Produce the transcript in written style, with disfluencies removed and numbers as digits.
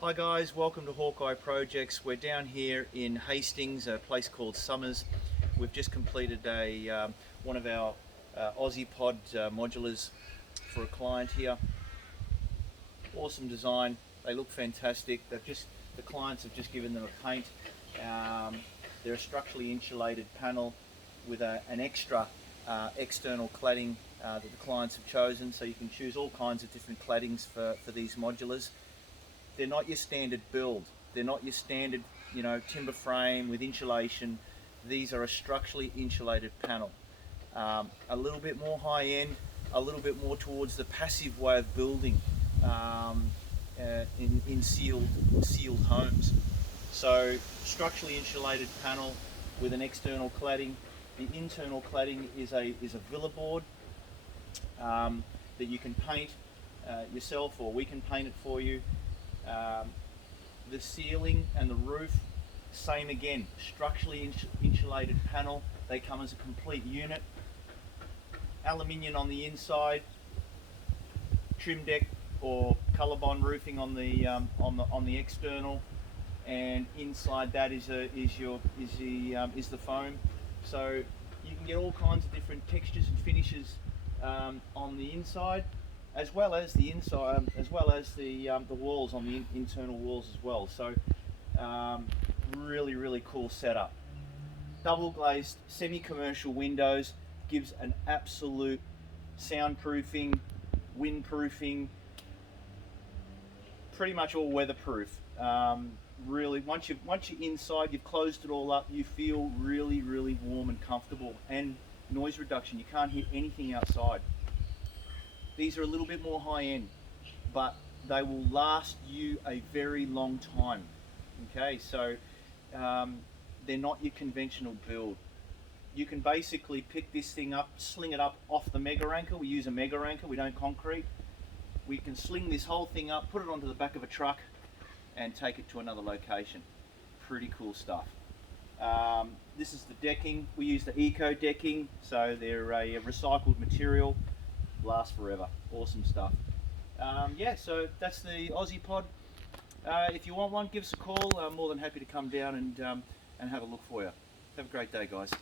Hi guys, welcome to Hawkeye Projects. We're down here in Hastings, a place called Summers. We've just completed one of our Aussie Pod modulars for a client here. Awesome design. They look fantastic. The clients have just given them a paint. They're a structurally insulated panel with an extra external cladding that the clients have chosen. So you can choose all kinds of different claddings for these modulars. They're not your standard build. They're not your standard, timber frame with insulation. These are a structurally insulated panel. A little bit more high end, a little bit more towards the passive way of building in sealed homes. So structurally insulated panel with an external cladding. The internal cladding is a villa board that you can paint yourself, or we can paint it for you. The ceiling and the roof, same again, structurally insulated panel. They come as a complete unit. Aluminium on the inside, trim deck or Colorbond roofing on the external, and inside that is the foam. So you can get all kinds of different textures and finishes on the inside, as well as the inside, as well as the walls on the internal walls as well. So really cool setup. Double glazed semi-commercial windows gives an absolute soundproofing, windproofing, pretty much all weatherproof. Really, once you're inside, you've closed it all up, you feel really warm and comfortable, and noise reduction. You can't hear anything outside. These are a little bit more high end, but they will last you a very long time. Okay, so they're not your conventional build. You can basically pick this thing up, sling it up off the mega anchor. We use a mega anchor, we don't concrete. We can sling this whole thing up, put it onto the back of a truck, and take it to another location. Pretty cool stuff. This is the decking. We use the eco decking, so they're a recycled material. Last forever. Awesome stuff. Yeah, so that's the Aussie Pod. If you want one, give us a call. I'm more than happy to come down and have a look for you. Have a great day, guys.